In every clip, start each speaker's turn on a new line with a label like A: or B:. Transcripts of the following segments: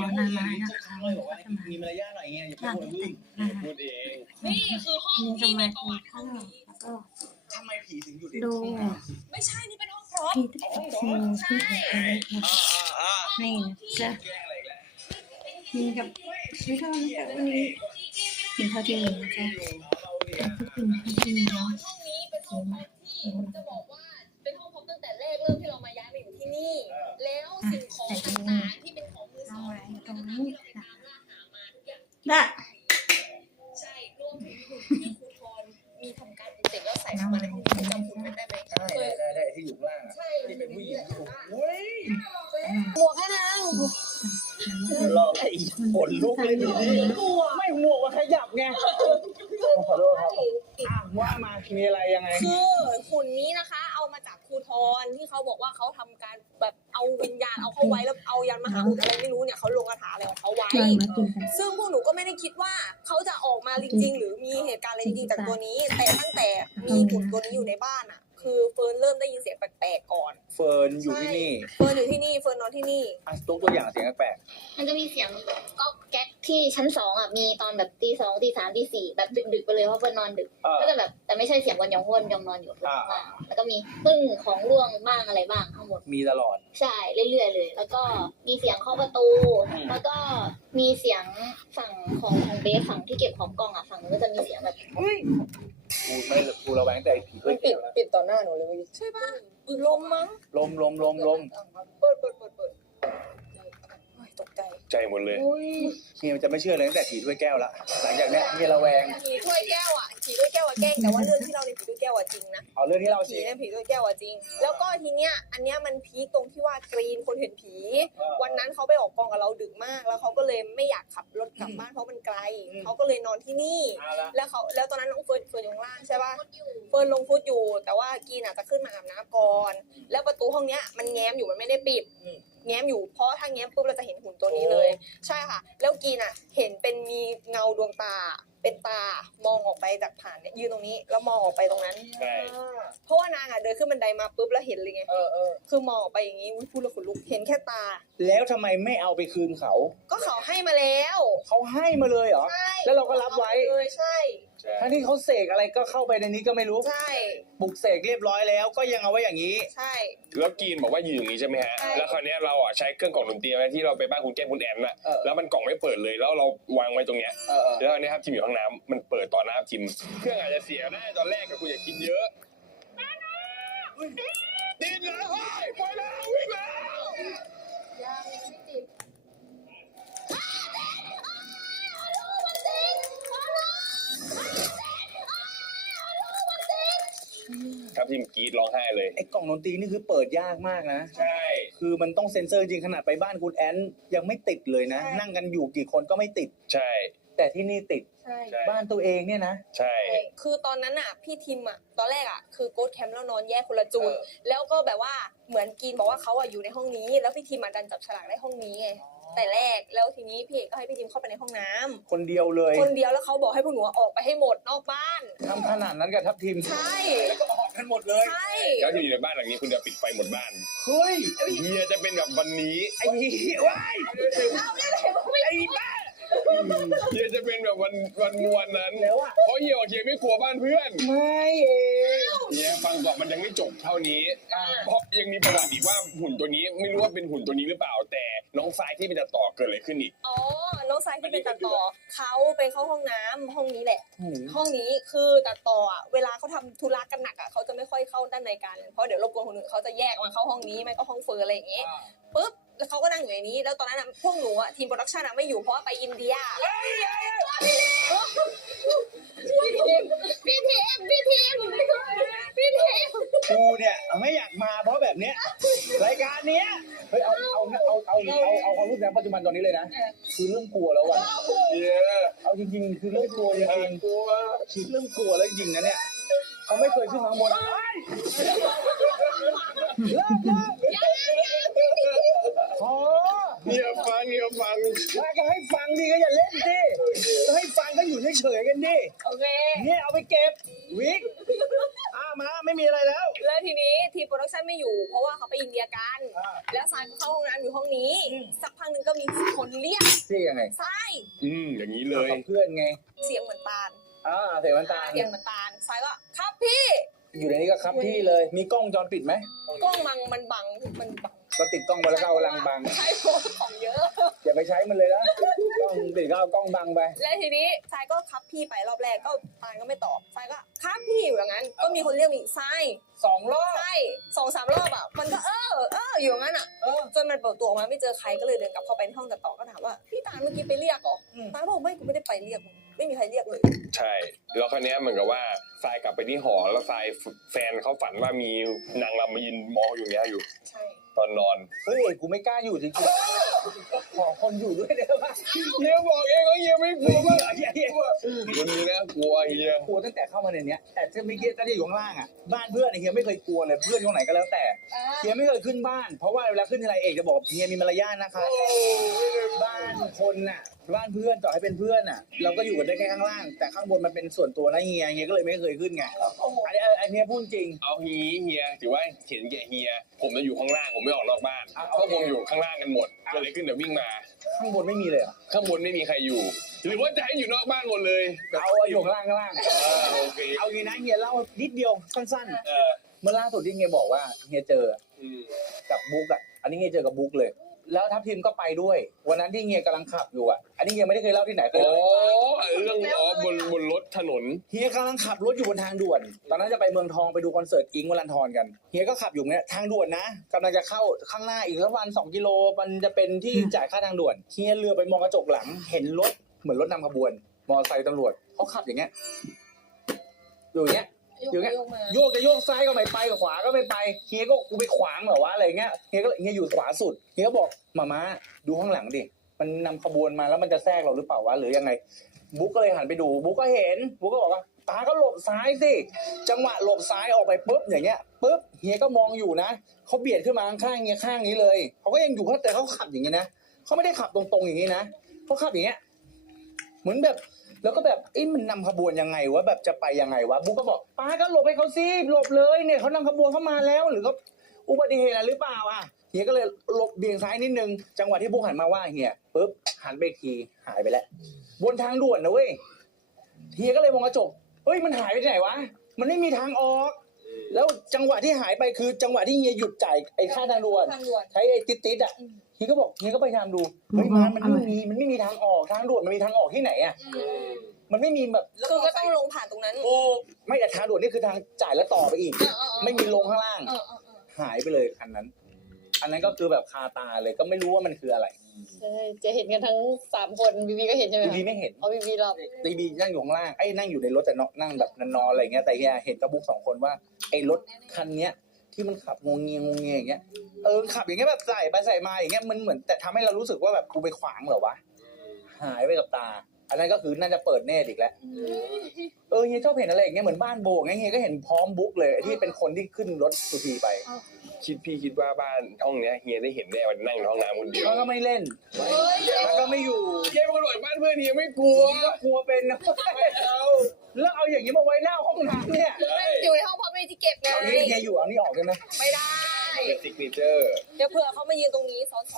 A: นาไม้นะคะ
B: มีมารยาทหน่อยไงอย่าพูดคนพึ่งพูดเอง
C: นี่คือห้อง
A: นี่
C: ที่
A: จะ
C: มี
A: มา
C: ประ
A: กิ
C: วัน ติห้
A: ข้า
C: อง
A: ว
C: นี้
A: แล้วก็
B: ทำไมผีถึงอยู่ใน
A: ดู
C: ไม่ใช่นี่เป็นห้องพร็อพ
A: พี่ที่ที่เล็กๆนะคะนี่นะจ๊ะ
B: แกล้งอะไรอีกแล้ว
A: นี่กับไม่เท่านี้วันนี้กินเท่าที่มีนะจ๊ะทุกคนเท่าที่มีเนาะ
C: ห้องนี้เป็นห้องพร็อพที่จะบอกว่าเป็นห้องพร็อพตั้งแต่แรกเริ่มที่เรามาย้ายมาอยู่ที่นี่ แล้วสิ่งของต่างๆที่เป็นของมือส
A: เอา
C: อง
A: ไว้ตรง
C: ที่
A: นี้
C: เราไป
A: นะ
C: ตามล่าหามาทุกอย่าง
A: ได้
C: ใช่รวมถึงหุ่นที่ครูทอนมีทำการปลุกเสกแล้วใส่เข้ามาในห้องนี้จำหุ่นนั้นได้ไหม
B: ใช่ได้ที่อยู่ข้างล่างอ่ะ
C: ใช่
B: ที่เป็นผู้หญิงเฮ้ย
C: หมวกให้นาง
B: รอไอ้ขนลุกเลยดิไม่หมวกมันขยับไงขอโทษครับว่ามามีอะไรยังไง
C: คือหุ่นนี้นะคะ เอามาจากครูทอนที่เขาบอกว่าเขาทำการแบบเอาวิญญาณเอาเข้าไว้แล้วเอายันมหาอุดอะไรไม่รู้เนี่ยเขาลงคาถาอะไรของเขาไว้
A: ย่อยมากินกัน
C: ซึ่งพวกหนูก็ไม่ได้คิดว่าเขาจะออกมาจริงๆหรือมีเหตุการณ์อะไรจริงๆจากตัวนี้ แต่ตั้งแต่มีหุ่นตัวนี้อยู่ในบ้านอ่ะ คือเฟิร์นเริ่มได้ยินเสียงแปลกๆก่อน
B: เฟิร์นอยู่ที่นี่
C: เฟิร์นอยู่ที่นี่เฟิร์นนอนที่นี่
B: อ่ะตัวอย่างเสียงแปลก
D: มันจะมีเสียงก๊อกแก๊กที่ชั้นสองอ่ะมีตอนแบบตีสองตีสามตีสี่แบบดึกๆไปเลยเพราะว่านอนดึกก็จะแบบแต่ไม่ใช่เสียงวันยองห้วนยองนอนอยู่ข้างล่างแล้วก็มีปึ้งของร่วงบ้างอะไรบ้างทั้งหมด
B: มีตลอด
D: ใช่เรื่อยๆเลย แล้วก็มีเสียงเคาะประตู แล้วก็มีเสียงฝั่งของเบสฝั่งที่เก็บของกล้องอ่ะฝั่งนู้นก็จะมีเสียงแบบ
B: กูระแวงแต่ผีเพื่อน
C: ปิดต่อหน้าหนูเลยใช่ป่ะลมมั้ง
B: ลม
C: เปิดตกใจ
E: ใจหมดเลย
B: เฮียจะไม่เชื่อเลยตั้งแต่ผีถ้วยแก้วละหลังจากเนี้ยเฮียระแวง
C: ผีถ้วยแก้วอ่ะผีถ้วยแก้วอ่ะแกล้งแต่ว่าเรื่องที่เราในผีถ้วยแก้วอ่ะจริงนะ
B: เอาเรื่องที่เรา
C: ผี
B: ชี้
C: ในผีถ้วยแก้วอ่ะจริง แล้วก็ทีเนี้ยอันเนี้ยมันพีคตรงที่ว่ากรีนคนเห็นผี วันนั้นเขาไปออกกองกับเราดึกมาก แล้วเขาก็เลยไม่อยากขับรถกลับบ้านเพราะมันไกลเขาก็เลยนอนที่นี่ แล้วตอนนั้นน้องเฟิร์นอยู่ข้างล่างใช่ป่ะเฟิร์นลงฟุตอยู่ แต่ว่ากรีนอาจจะขึ้นมาอาบน้ำก่อนแล้วประตูห้องเนี้ยมันแง้มอยู่มันไม่ได้ปิดแง้มอยู่เพราะถ้าแง้มปุ๊บเราจะเห็นหุ่นตัวนี้เลย ใช่ค่ะ แล้วกรีนอ่ะเห็นเป็นมีเงาดวงตาเป็นตามองออกไปจากผ่านเนี่ยยืนตรงนี้แล้วมองออกไปตรงนั้น
E: ใช่
C: เพราะว่านางอ่ะเดินขึ้นบันไดมาปุ๊บแล้วเห็นเลยไงคือมองออกไปอย่างนี้อุ๊ยพูดแล้วขนลุกเห็นแค่ตา
B: แล้วทำไมไม่เอาไปคืนเขา
C: ก็เขาให้มาแล้ว
B: เขาให้มาเลยเหรอ
C: ใช่
B: แล้วเราก็รับไว้
C: เลยใช่
B: ทั้งที่เขาเสกอะไรก็เข้าไปในนี้ก็ไม่รู้
C: ใช่
B: ปลุกเสกเรียบร้อยแล้วก็ยังเอาไว้อย่างนี้
C: ใช่
E: แล้วกรีนบอกว่ายืนอย่างนี้ใช่ไหมฮะ
C: ใช่
E: แล้วคราวเนี้ยเราอ่ะใช้เครื่องกล่องดนตรีไหมที่เราไปบ้านคุณแก้มคุณแอนน่ะ แล้วมันกล่องไม่เปิดเลย แล้วเราวางไว้ตรงเนี้ย แล้วอันนี้ครับทีมอยู่ห้องน้ำมันเปิดต่อหน้าทีมเครื่องอาจจะเสียได้ตอนแรกกับคุณอย่าคิดเยอะติดแล้วเฮ้ยปล่อยแล้ววิ่งแล้ว ครับทีมกรีดร้องไห้เลย
B: ไอ้กล่องดนตรีนี่คือเปิดยากมากนะ
E: ใช่
B: คือมันต้องเซ็นเซอร์จริงขนาดไปบ้านคุณแอนยังไม่ติดเลยนะ นั่งกันอยู่กี่คนก็ไม่ติด
E: ใช่
B: แต่ที่นี่ติด
C: ใช่
E: ใช่
B: บ้านตัวเองเนี่ยนะ
E: ใช่
C: คือตอนนั้นอ่ะพี่ทิมอ่ะตอนแรกอ่ะคือโกดแคมป์แล้วนอนแยกคนละจุดแล้วก็แบบว่าเหมือนกรีนบอกว่าเขาอ่ะอยู่ในห้องนี้ แล้วพี่ทิมอ่ะดันจับฉลากได้ห้องนี้ไงแต่แรกแล้วทีนี้พี่เอกก็ให้พี่ทิมเข้าไปในห้องน้ำ
B: คนเดียวเลย
C: คนเดียวแล้วเขาบอกให้พวกหนูออกไปให้หมดนอกบ้าน
B: ทำขนาดนั้นกับทัพทีม
C: ใช่
B: แล้วก็ออกกันหมดเลย
C: ใช่
E: แล้วที่อยู่ในบ้านหลังนี้คุณจะปิดไฟหมดบ้าน
B: เฮ้ย
E: เฮียจะเป็นแบบวันนี้
B: ไอ้เหี้ยว้ายไอ้บ้า
E: เฮียจะเป็นแบบวันมวนนั้น
B: แล้วอะ
E: เพราะเฮียกับเฮียไม่กลัวบ้านเพื่อน
B: ไม่เอง
E: เฮียฟังก่อนมันยังไม่จบเท่านี้ เพราะยังมีประวัติอีกว่าหุ่นตัวนี้ไม่รู้ว่าเป็นหุ่นตัวนี้หรือเปล่า แต่น้องทรายที่เป็นตัดต่อเกิดอะไรขึ้นอีก
C: อ๋อน้องไซที่เป็นตัดต่อเขาไปเข้าห้องน้ำห้องนี้แหละ ห้องนี้คือตัดต่ออ่ะเวลาเขาทำธุระกันหนักอ่ะเขาจะไม่ค่อยเข้าด้านในกันเพราะเดี๋ยวรบกวนคนอื่นเขาจะแยกมาเข้าห้องนี้ไม่ก็ห้องเฟิร์นอะไรอย่างเงี้ยปุ๊บแล้วเขาก็นั่งอยู่ในนี้ แล้วตอนนั้นพวกหนูอ่ะทีมโปรดักชันอ่ะไม่อยู่เพราะว่าไปอินเดียพี่ทีม
B: กูเนี่ยไม่อยากมาเพราะแบบเนี้ยรายการเนี้ยเฮ้ยเอาความรู้สึกปัจจุบันตอนนี้เลยนะคือเรื่องกลัวแล้วว่ะ
E: เฮีย
B: เอาจริงๆคือเรื่องกลัวจริง
E: กลัว
B: ๆคือเรื่องกลัวแล้วจริงนะเนี่ยเขาไม่เคยขึ้นมาข้างบนเลิกพอ
E: เฮียฟัง
B: ว่าก็ให้ฟังดิก็อย่าเล่นดิก็ให้ฟังก็อยู่เฉยๆกันดิ
C: โอเค
B: เนี่ยเอาไปเก็บวิกเอามาไม่มีอะไรแล้ว
C: แล้วทีนี้ทีมโปรดักชั่นไม่อยู่เพราะว่าเขาไปอินเดียกันแล้วทรายก็เข้าห้องน้ำอยู่ห้องนี้สักพักหนึ่งก็มีคนเรียก
B: ที่ยังไง
C: ทราย
E: อย่างนี้เลย
B: ของเพื่อนไง
C: เสียงเหมือนตาล
B: เสียงมันตา
C: เสียงเหมือนตาลทรายก็ครับพี่
B: อยู่ในนี้ก็ครับพี่เลยมีกล้องวงจรปิดไหม
C: กล้องมันบัง
B: ก็ติดกล้องไปแล้วก็เอาลังบัง
C: ใช่เพราะว่าของเยอะ
B: อย่าไปใช้มันเลยนะกล้องติดก็เอากล้องบังไป
C: และทีนี้ทรายก็ครับพี่ไปรอบแรกก็ตาลก็ไม่ตอบทรายก็ครับพี่อยู่อย่างนั้น ก็มีคนเรียกอีกทราย
B: 2 รอบ
C: ใช่2-3 รอบอ่ะมันก็อยู่อย่างนั้นอ่ะจนมันเปิดตัวออกมาไม่เจอใครก็เลยเดินกลับเข้าไปในห้องตัดต่อก็ถามว่าพี่ตาลเมื่อกี้ไปเรียกเหรอตาลบอกไม่กูไม่ได้ไปเรียกไม่มีใครเรียกเลย
E: ใช่แล้วคราวนี้เหมือนกับว่าทรายกลับไปที่หอแล้วทรายแฟนเขาฝันว่ามีนางรำมายืนมองอยู่เนี้ยอยู่
C: ใช่
E: ตอนนอน
B: เฮ้ยกูไม่กล้าอยู่จริงๆขอคนอยู่ด้วยได้ไหม
E: เฮียบอกเองว่าเฮียไม่กลัวมั้งคนนี้นะกลัวเฮีย
B: กลัวตั้งแต่เข้ามาในเนี้ยแต่ถ้าไม่เกี้ยก็จะอยู่ข้างล่างอ่ะบ้านเพื่อนเฮียไม่เคยกลัวเลยเพื่อนตรงไหนก็แล้วแต่เฮียไม่เคยขึ้นบ้านเพราะว่าเวลาขึ้นทีไรเอกจะบอกเฮียมีมารยาทนะคะบ้านคนน่ะบ้านเพื่อนต่อให้เป็นเพื่อนน่ะเราก็อยู่กันได้แค่ข้างล่างแต่ข้างบนมันเป็นส่วนตัวนะเฮียก็เลยไม่เคยขึ้นไงอันนี้พูดจริง
E: เอาเฮียถือว่าเห็นแก่เฮียผมจะอยู่ข้างล่างผมไม่ออกนอกบ้านเพราะผมอยู่ข้างล่างกันหมดเกิดอะไรขึ้นเดี๋ยววิ่งมา
B: ข้างบนไม่มีเลยเหรอ
E: ข้างบนไม่มีใครอยู่ หรือว่าจะให้อยู่นอกบ้านหมดเลย
B: เอาอยู่ข้างล่าง
E: โอเค
B: เอางี้นะเฮียเล่านิดเดียวสั้นๆเมื่อล่าสุดที่เฮียบอกว่าเฮียเจอกับบุ๊กอ่ะอันนี้เฮียเจอกับบุ๊กเลยแล้วทัพทีมก็ไปด้วยวันนั้นที่เฮียกำลังขับอยู่อ่ะอันนี้เฮียไม่ได้เคยเล่าที่ไหนเคย
E: โอ้
B: เล่า
E: เรื่องบนรถถนน
B: เฮียกำลังขับรถอยู่บนทางด่วน ตอนนั้นจะไปเมืองทองไปดูคอนเสิร์ตอิงค์วรันทรกันเฮียก็ขับอยู่เนี่ยทางด่วนนะกำลังจะเข้าข้างหน้าอีกสักวัน2 กิโลมันจะเป็นที่จ่ายค่าทางด่วนเฮียเรือไปมองกระจกหลังเห็นรถเหมือนรถนำขบวนมอเตอร์ไซค์ตำรวจเขาขับอย่างเงี้ยอยู่อย่างเงี้ยอยู่เงี้ยโยกจะโยกซ้ายก็ไม่ไปกับขวาก็ไม่ไปเฮียก็กูไปขวางเหรอวะอะไรเงี้ยเฮียอยู่ขวาสุดเฮียก็บอกมาดูข้างหลังดิมันนำขบวนมาแล้วมันจะแทรกเราหรือเปล่าวะหรือยังไงบุ๊กก็เลยหันไปดูบุ๊กก็เห็นบุ๊กก็บอกว่าตาก็หลบซ้ายสิจังหวะหลบซ้ายออกไปปุ๊บอย่างเงี้ยปุ๊บเฮียก็มองอยู่นะเขาเบียดขึ้นมาข้างเฮียข้างนี้เลยเขาก็ยังอยู่แต่เขาขับอย่างงี้นะเขาไม่ได้ขับตรงๆอย่างนี้นะเขาขับอย่างเงี้ยเหมือนแบบแล้วก็แบบมันนำขบวนยังไงวะแบบจะไปยังไงวะบุ๊กก็บอกป้าก็หลบให้เขาสิหลบเลยเนี่ยเขานำขบวนเข้ามาแล้วหรือเขาอุบัติเหตุอะไรหรือเปล่าอ่ะเฮียก็เลยหลบเบี่ยงซ้ายนิดนึงจังหวะที่บุ๊กหันมาว่าเฮียปุ๊บหันไปทีหายไปแล้วบนทางด่วนนะเว้ยเฮียก็เลยมองกระจกเฮ้ยมันหายไปไหนวะมันไม่มีทางออกแล้วจังหวะที่หายไปคือจังหวะที่เฮียหยุดจ่ายไอ้ค่าทางด่วนใช้ไอ้ติดอ่ะเฮียก็บอกเฮียก็พยายามดูเฮ้ยมันไม่มีทางออกทางด่วนมันมีทางออกที่ไหนอ่ะมันไม่มีแบบ
C: คือก็ต้องลงผ่านตรงนั้น
B: โอ้ไม่แต่ทางด่วนนี่คือทางจ่ายแล้วต่อไปอีกไม่มีลงข้างล่างหายไปเลยคันนั้นอันนั้นก็คือแบบคาตาเลยก็ไม่รู้ว่ามันคืออะไร
D: ใช่จะเห็นกันทั้ง3 คนบีก็เห็นใช่ไหม
B: บีไม่เห็น
D: บีหลับ
B: บีนั่งอยู่ข้างล่างนั่งอยู่ในรถแต่นั่งแบบนอนอะไรเงี้ยแต่เฮียเห็นกับบุ๊ก2 คนว่าไอ้รถคันเนี้ยที่มันขับงงเงียอย่างเงี้ยขับอย่างเงี้ยแบบใส่ไปใส่มาอย่างเงี้ยมันเหมือนแต่ทำให้เรารู้สึกว่าแบบกูไปขวางเหรอวะหายไปกับตาอันนั้นก็คือน่าจะเปิดเนตรอีกแล้วเฮียชอบเห็นอะไรอย่างเงี้ยเหมือนบ้านโบกเงี้ยก็เห็นพร้อมบุ๊กเลยที่เป็นคนที่ขึ้นรถสุธีไป
E: คิดว่าบ้านห้องเนี้ยเฮียได้เห็นแน่วันนั่งในห้องน้ำคนเดียว
B: มันก็ไม่เล่นมันก็ไม่อยู่
E: เฮียเป็นคนบ้านเพื่อนเฮียไม่กลัว
B: เป็นนะแล้วเอาอย่างนี้มาไว้หน้าห้องน้ำเนี่ย
C: อยู่ในห้องพร้อมในที่เก็บไง
B: เอานี่อยู่เอานี่ออกได้ไหม
C: ไม่ได้
E: เป็นซิกเนเจอร์
C: เดี๋ยวเผื่อเขามายืนตรงนี้ซ้อน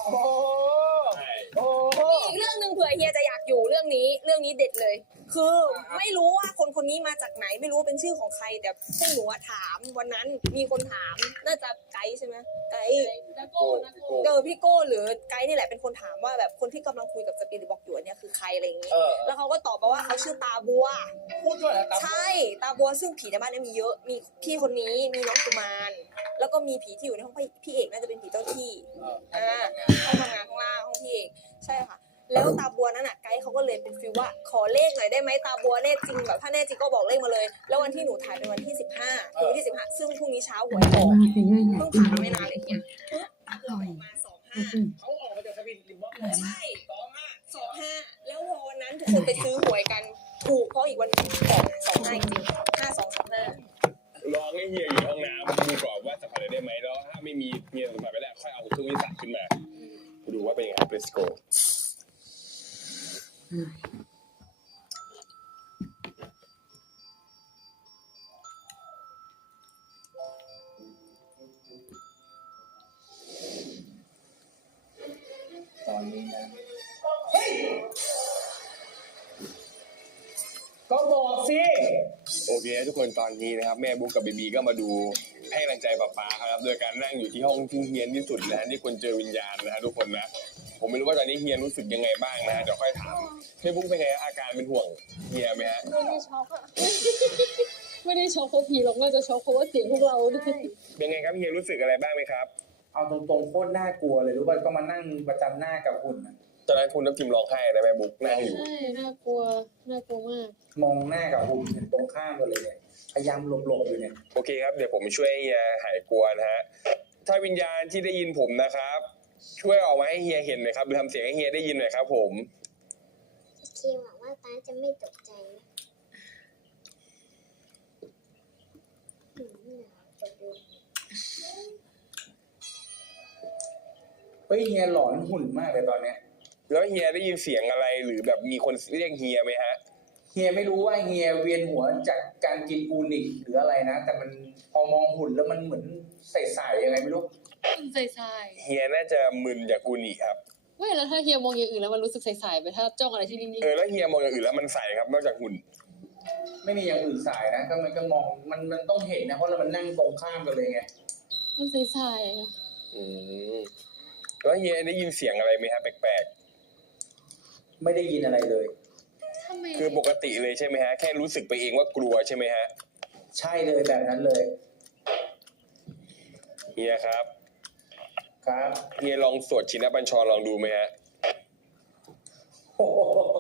C: ๆอีกเรื่องนึงเผื่อเฮียจะอยากอยู่เรื่องนี้เด็ดเลยคือไม่รู้ว่าคนนี้มาจากไหนไม่รู้ว่าเป็นชื่อของใครแต่พวกหนูถามวันนั้นมีคนถามน่าจะไกด์ใช่ไหมไกด์พี่โก้หรือไกด์นี่แหละเป็นคนถามว่าแบบคนที่กำลังคุยกับสปิริตบอกอยู่เนี่ยคือใครอะไรอย่างนี้แล้วเขาก็ตอบมาว่าเขาชื่อตาบัว
B: พูดด้วย
C: ใช่ตาบัวซึ่งผีในบ้านเนี่ยมีเยอะมีพี่คนนี้มีน้องกุมารแล้วก็มีผีที่อยู่ในห้องพี่เอกน่าจะเป็นผีเจ้าที่ห้องทำงานข้างล่างห้องพี่เอกใช่ค่ะแล้วตาบัวนั่นน่ะไกด์เขาก็เลยเป็นฟีลว่าขอเลขหน่อยได้ไหมตาบัวแน่จริงแบบถ้าแน่จริงก็บอกเลขมาเลยแล้ววันที่หนูถ่ายเป็นวันที่15ถึงวันที่15ซึ่งพรุ่งนี้เช้าหวยออกเพิ่งผ่านมาไม่นานเลยเนี่ยตาบัวออกมา25
B: เขาออกมาจากสปิริตบอก
C: ใช่25แล้ววันนั้นทุกคนไปซื้อหวยกันถูกเพราะอีกวันนึงออก25จริง5225
E: ลองให้เฮียอยู่ห้องน้ำดูก่อนว่าสัมผัสได้ไหมแล้วถ้าไม่มีเฮียสัมผัสไม่ได้ค่อยเอาเครื่องวิทยาศาสตร์ขึ้นมาดูว่าเป็นยังไง Let's go
B: ก็บอกสิ
E: โอเคทุกคนตอนนี้นะครับแม่บุ๊กกับเบบีก็มาดูให้กำลังใจป๊าครับโดยการนั่งอยู่ที่ห้องที่เฮียนที่สุดนะฮะที่คนเจอวิญญาณนะฮะทุกคนนะผมไม่รู้ว่าตอนนี้เฮียรู้สึกยังไงบ้างนะฮะเดี๋ยวค่อยถามแม่บุ๊กเป็นไงอาการเป็นห่วงเฮียไหมฮะ
C: ไม่ได้ช็อกอะ
F: ไม่ได้ช็อกเพราะผีหรอกน่าจะช็อกเพราะว่าเสียงพวกเราด้วย
E: เป็นไงครับเฮียรู้สึกอะไรบ้างไหมครับ
B: เอาตรงๆโคตรน่ากลัวเลยรู้ป่ะก็มานั่งประจันหน้ากับหุ่นน่ะ
E: ตอนนั้นคุณน้ำพิมร้องไห้นะแม่บุ๊กนั่งอยู่
F: ใช่น่ากลัวมาก
B: มองหน้ากับหุ่นเห็นตรงข้ามกันเลยเนี่ยพยายามหลบๆอยู่เนี่ย
E: โอเคครับเดี๋ยวผมช่วยเฮียหายกลัวนะฮะถ้าวิญญาณที่ได้ยินผมนะครับ ช่วยออกมาให้เฮียเห็นหน่อยครับหรือทำเสียงให้เฮียได้ยินหน่อยครับผม
D: คิมหวังว่าป้าจะไม่ตกใจนะ
B: เฮ้ยเฮียหลอนหุ่นมากเลยตอนเนี้ย
E: แล้วเฮียได้ยินเสียงอะไรหรือแบบมีคนเรียกเฮียไหมฮะ
B: เฮียไม่รู้ว่าเฮียเวียนหัวจากการกินอูนิกหรืออะไรนะแต่มันพอมองหุ่นแล้วมันเหมือนใสๆยังไงไม่รู้
F: ๆใส่
E: เฮียน่าจะมึนจากอูนิครับ
F: ๆไม่แล้วถ้าเฮียมองอย่างอื่นแล้วมันรู้สึกใสๆไปถ้าจ้องอะไรที่นิ่ง
E: แล้วเฮียมองอย่างอื่นแล้วมันใสครับนอกจากหุ่น
B: ไม่มีอย่างอื่นสายนะก็มันก็มองมันต้องเห็นนะเพราะเรามันนั่งตรงข้ามกันเลยไง
F: ๆมันใสๆอะ
E: อืมแล้วเฮียได้ยินเสียงอะไรไหมฮะแปลก
B: ไม่ได้ยินอะไรเลย
F: ทำไม
E: ๆคือปกติเลยใช่ไหมฮะแค่รู้สึกไปเองว่ากลัวใช่ไหมฮะ
B: ใช่เลยแบบนั้นเลย
E: เฮียครับ
B: ครับ
E: เฮียลองสวดชินบัญชรลองดูไหมฮะ
B: โอ้โห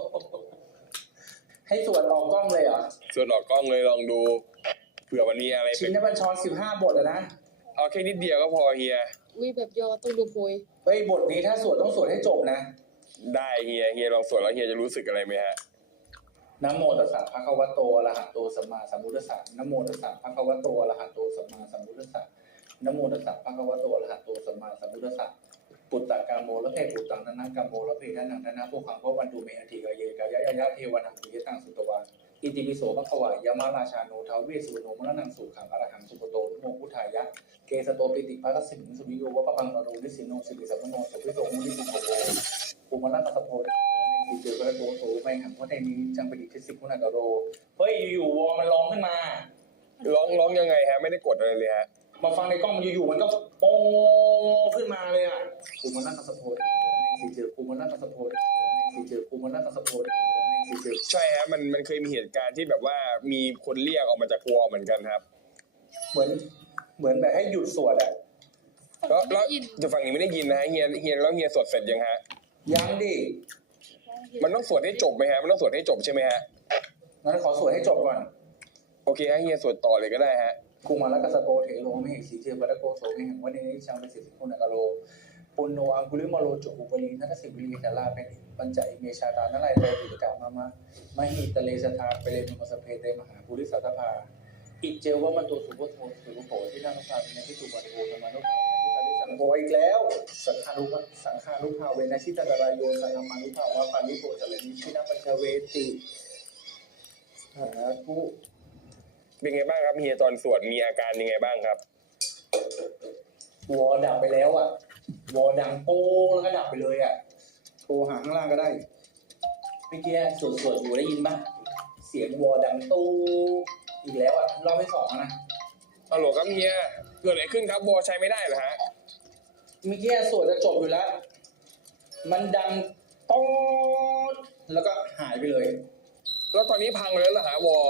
B: ให้สวดออกกล้องเลยเหรอ
E: สวดออกกล้องเลยลองดูเผื่อมันมีอะไร
B: ชินบัญชร15 บทอะนะ
E: เอาแค่นิดเดียวก็พอเฮีย
F: อุ้ยแบบยอต้องดูโพย
B: เฮ้ยบทนี้ถ้าสวดต้องสวดให้จบนะ
E: ได้เฮียลองสวดแล้วเฮียจะรู้สึกอะไรไหมฮะ
B: นะโมตัสสะภะคะวะโตอะระหะโตสัมมาสัมพุทธัสสะนะโมตัสสะภะคะวะโตอะระหะโตสัมมาสัมพุทธัสสะนะโมตัสสะภะคะวะโตอะระหะโตสัมมาสัมพุทธัสสะปุตตะกามโมละเพปุตตังนันนะกามโมละเพทะนังนันนะพวกขังพวกวันดูเมอธิกายเยกายะยะยะเทวนังปิยตังสุตวาอิติปิโสภะคะวายะมะราชาโนทาวเวสสุวรรณโนมะระนังสุขังอรหังสุปโตนุโมพุทธายะเกสโตปิติภะทัสสิงสุวิโยวะปะปังนโรนิสิโนสิริสัพพโนสุวิโตมุนิสุโภโวปุมะระตะโพติเจอกระโตโสไม่หังพระเทนี้จังปดิทิสิกุณากโรเฮ้ยอยู่วอมันร้องขึ้นมา
E: ร้องยังไงฮะไม่ได้กดอะไรเลยฮะ
B: มาฟังในกล้องมันอยู่ๆมันก็โป้ขึ้นมาเลยอ่ะภูมินัตตสโพธิสีเจอภูมินัตตสโพธิสีเจอภูมินัตตสโพธิสีเจอ
E: ใช่ฮะมันเคยมีเหตุการณ์ที่แบบว่ามีคนเรียกออกมาจากวอลเหมือนกันครับ
B: เหมือนแบบให้หยุดสวดอ่ะ
E: แล้วจะฝั่งนี้ไม่ได้ยินนะฮะเฮียแล้วเฮียสวดเสร็จยังฮะ
B: ยังดิ
E: มันต้องสวดให้จบไหมฮะมันต้องสวดให้จบใช่ไหมฮะ
B: งั้นขอสวดให้จบก่อน
E: โอเคฮะเฮียสวดต่อเลยก็ได้ฮะ
B: ภูมินัตตสโพธิโลไม่เห็นสีเจอวัตโกโสไม่เห็นวันนี้จังเป็นสิทธิคุณากโรปุณโนอังคุลิมาโลจุอุปลีนัทสิบิลีแต่ลาเป็นปัญจอิเมชาตานลายเตติกามามะมหิตเลสธาเปเรมุสเพเตมหาภูริสัตภาอิเจวะมันตุสุโภโทสุโภที่นั่งสาวินะที่ตุวันโภธรรมานุภาวินะที่ตาลิสังโภอีกแล้วสังฆารุภาเวนะชิตตารายโยสังฆมานุภาวะปาลิโกจเลนิชินะปัญจเวติหาภู
E: เป็นไงบ้างครับเฮียตอนสวดมีอาการยังไงบ้างครับ
B: วอดับไปแล้วอ่ะ วอดังโป้แล้วก็ดับไปเลยอ่ะ โทรหาข้างล่างก็ได้เมื่อกี้สวดอยู่ได้ยินป่ะเสียงวอดังตู้อีกแล้วอ่ะรอบที่2แล้วนะ
E: ฮัลโหลครับเฮียเกิดอะไรขึ้นครับวอลใช้ไม่ได้เหรอฮะ
B: เมื่อกี้สวดจะจบอยู่แล้ว มันดังโต๊ดแล้วก็หายไปเลย
E: แล้วตอนนี้พังไปแล้วเหรอฮะวอล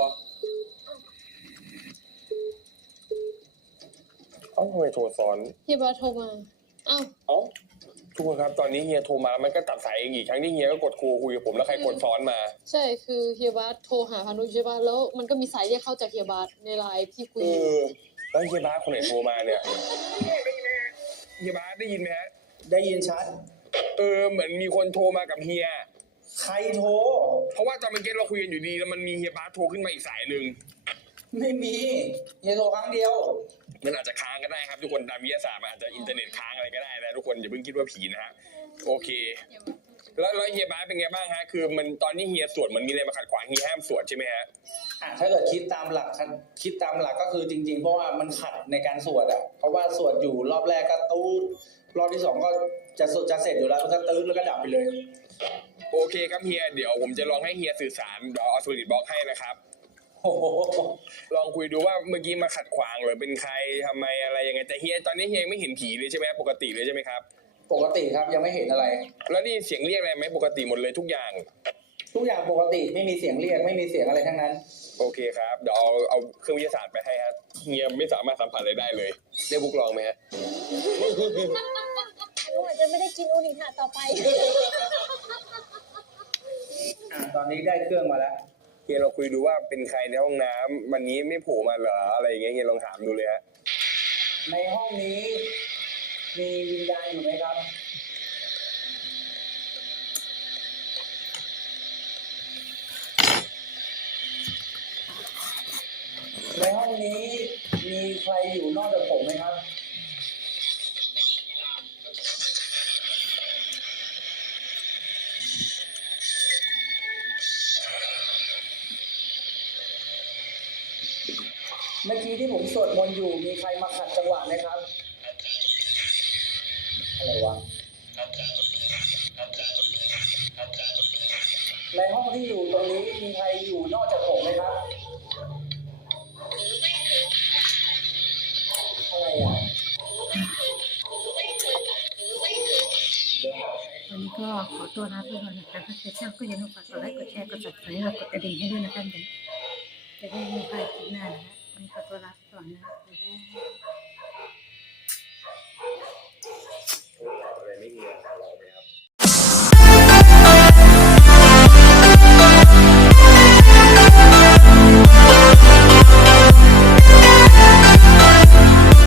E: เอ้าทำไมโทรซ้อน
F: เฮียบาโทรมาอ้าว
E: เอ้าทุกคนครับตอนนี้เฮียโทรมามันก็ตัดสายเองอีกครั้งที่เฮียก็กดคุยกับผมแล้วใครกดซ้อนมา
F: ใช่คือเฮียบาโทรหาพานุใช่ป่ะแล้วมันก็มีสายเรียกเข้าจากเฮียบาในไลน์ที่คุยอยู่
E: แล้วเฮียบ้าสคนไหนโทรมาเนี่ยเฮียบ้าสได้ยินไหมฮะ
B: ได้ยินชัด
E: เหมือนมีคนโทรมากับเฮีย
B: ใครโทร
E: เพราะว่าตอนเมื่อกี้เราคุยกันอยู่ดีแล้วมันมีเฮียบ้าสโทรขึ้นมาอีกสายหนึ่ง
B: ไม่มีเฮียโทรครั้งเดียว
E: มันอาจจะค้างก็ได้ครับทุกคนตามวิทยาศาสตร์มันอาจจะอินเทอร์เน็ตค้างอะไรก็ได้นะทุกคนอย่าเพิ่งคิดว่าผีนะฮะโอเคแล้วเฮียบ้าสเป็นไงบ้างฮะคือมันตอนนี้เฮียสวดมันมีอะไรมาขัดขวางเฮียห้ามสวดใช่ไหมฮะ
B: ถ้าเกิดคิดตามหลักก็คือจริงๆเพราะว่ามันขัดในการสวดอ่ะเพราะว่าสวดอยู่รอบแรกก็ตูดรอบที่2ก็จะเสร็จอยู่แล้วก็ตื้นแล้วก็ดับไปเลย
E: โโอเคครับเฮียเดี๋ยวผมจะลองให้เฮียสื่อสารเดี๋ยวเอาสวิตบล็อกให้นะครับ
B: โอ้โห
E: ลองคุยดูว่าเมื่อกี้มาขัดขวางหรือเป็นใครทำไมอะไรยังไงแต่เฮียตอนนี้เฮียไม่เห็นผีเลยใช่ไหมปกติเลยใช่ไหมครับ
B: ปกติครับยังไม่เห็นอะไร
E: แล้วนี่เสียงเรียกอะไรไหมปกติหมดเลยทุกอย่าง
B: ทุกอย่างปกติไม่มีเสียงเรียกไม่มีเสียงอะไรทั้งนั้น
E: โอเคครับเดี๋ยวเอาเครื่องวิทยาศาสตร์ไปให้ครับเฮียไม่สามารถสัมผัสอะไรได้เลยได้บุ๊กลองไหมฮะ
C: หนูอาจจะไม่ได้กินโอนิทาต่อไป
B: ตอนนี้ได้เครื่องมาแล้ว
E: เฮียเราคุยดูว่าเป็นใครในห้องน้ำวันนี้ไม่โผล่มาเหรออะไรอย่างเงี้ยเฮียลองถามดูเลยฮะ
B: ในห้องนี้มีวิญญาณอยู่ไหมครับ ในห้องนี้มีใครอยู่นอกจากผมไหมครับ เมื่อกี้ที่ผมสวดมนต์อยู่มีใครมาขัดจังหวะไหมครับ อะไรวะ ในห้องที่อยู่ตรงนี้มีใครอยู่นอกจากผมไหมครับ อะไรอ่ะ
A: วันนี้ก็ขอตัวลาไปก่อนนะคะถ้าใครชอบก็อย่าลืมฝากกดไลค์กดแชร์กด subscribe และกดกระดิ่งให้ด้วยนะคะเดี๋ยวจะได้ไม่พลาดคลิปหน้านะคะวันนี้ขอตัวลาไปก่อนนะคะบ๊ายบาย